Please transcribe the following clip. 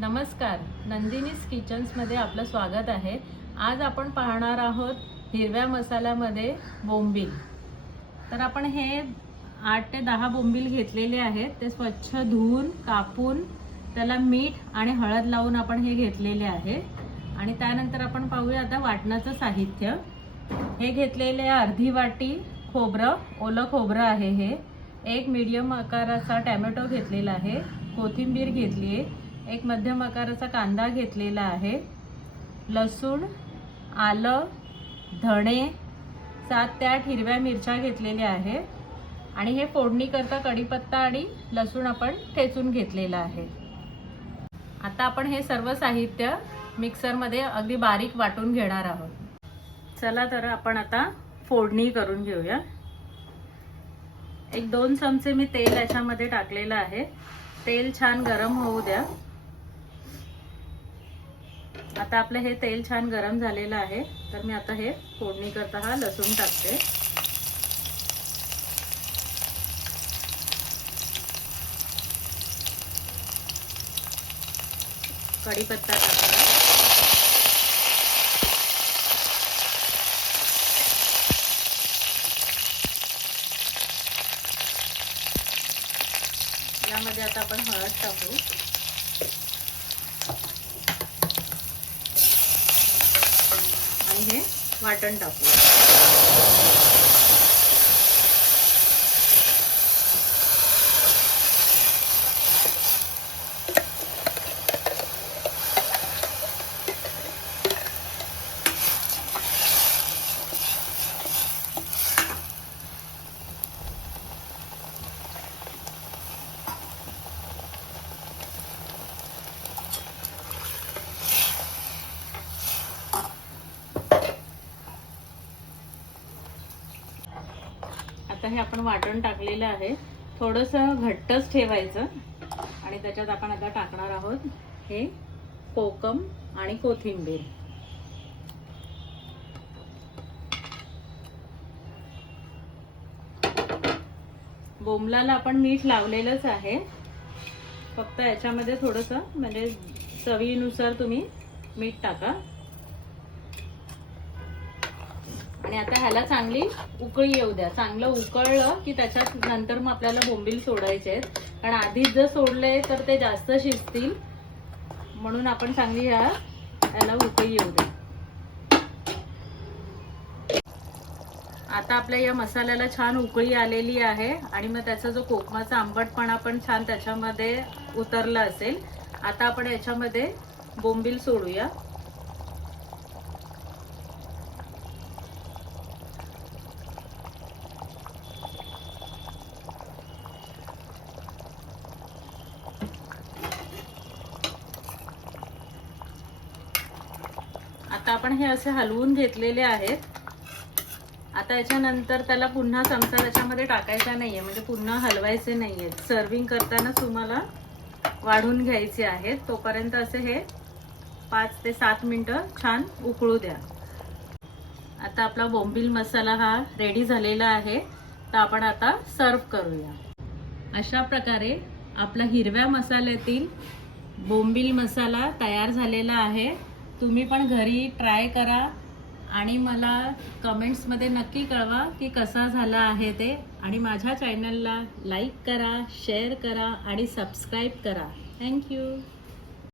नमस्कार, नंदिनीज किचन्समध्ये आपलं स्वागत आहे। आज आपण पाहणार आहोत हिरव्या मसाल्यामध्ये बोंबील। तर आपण हे 8 ते 10 बोंबील घेतलेले आहेत। ते स्वच्छ धुवून कापून त्याला मीठ आणि हळद लावून आपण हे घेतलेले आहे। आणि त्यानंतर आपण पाहूया आता वाटणाचं साहित्य। हे घेतलेले अर्धी वाटी खोबरं, ओलं खोबरं आहे हे। एक मीडियम आकाराचा टोमॅटो घेतलेला आहे, कोथिंबीर घेतली आहे, एक मध्यम आकाराचा कांदा घेतलेला आहे, लसूण, आलं, धणे, 7 ते 8 हिरव्या मिरच्या घेतलेल्या आहे आणि हे फोडणी करता कढीपत्ता आणि लसूण आपण ठेचून घेतलेला आहे। आता आपण हे सर्व साहित्य मिक्सरमध्ये अगदी बारीक वाटून घेणार आहोत। चला तर आपण आता फोडणी करून घेऊया। 1-2 चमचे मी तेल याच्यामध्ये टाकलेलं आहे। तेल छान गरम होऊ द्या। आता आपलं हे तेल छान गरम झालेलं आहे, तर मी आता हे फोडणी करता हा लसूण टाकते। कढीपत्ता टाकला, यामध्ये आता आपण हळद टाकू आणि हे वाटण टाकू। आता हे आपण वाटण टाकलेलं आहे, थोडंसं घट्टच ठेवायचं आणि त्याच्यात आपण आता टाकणार आहोत हे कोकम आणि कोथिंबीर। बोंबलाला आपण मीठ लावलेलंच आहे, फक्त याच्यामध्ये थोडंसं म्हणजे चवीनुसार तुम्ही मीठ टाका। आणि आता ह्याला चांगली उकळी येऊ द्या। चांगलं उकळलं की त्याच्यात नंतर मग आपल्याला बोंबील सोडायचे आहेत, कारण आधीच जर सोडले तर ते जास्त शिजतील, म्हणून आपण चांगली ह्याला उकळी येऊ द्या। आता आपल्या या मसाल्याला छान उकळी आलेली आहे आणि मग त्याचा जो कोकमाचा आंबटपणा पण छान त्याच्यामध्ये उतरला असेल। आता आपण याच्यामध्ये बोंबील सोडूया। आता आपण हे असे हलवून घेतलेले आहेत। आता याच्यानंतर त्याला पुन्हा चमचा त्याच्यामध्ये टाकायचा नाहीये, म्हणजे पुन्हा हलवायचे नाहीये। सर्विंग करताना तुम्हाला वाढून घ्यायचे आहेत, तोपर्यंत असे हे 5 ते 7 मिनिटं छान उकळू द्या। आता आपला बोंबील मसाला हा रेडी झालेला आहे, तर आपण आता सर्व करूया। अशा प्रकारे आपला हिरव्या मसाल्यातील बोंबील मसाला तयार झालेला आहे। तुम्ही पण घरी ट्राय करा आणि मला कमेंट्समध्ये नक्की कळवा की कसा झाला आहे ते। आणि माझ्या चॅनलला लाईक करा, शेअर करा आणि सबस्क्राईब करा। थँक्यू।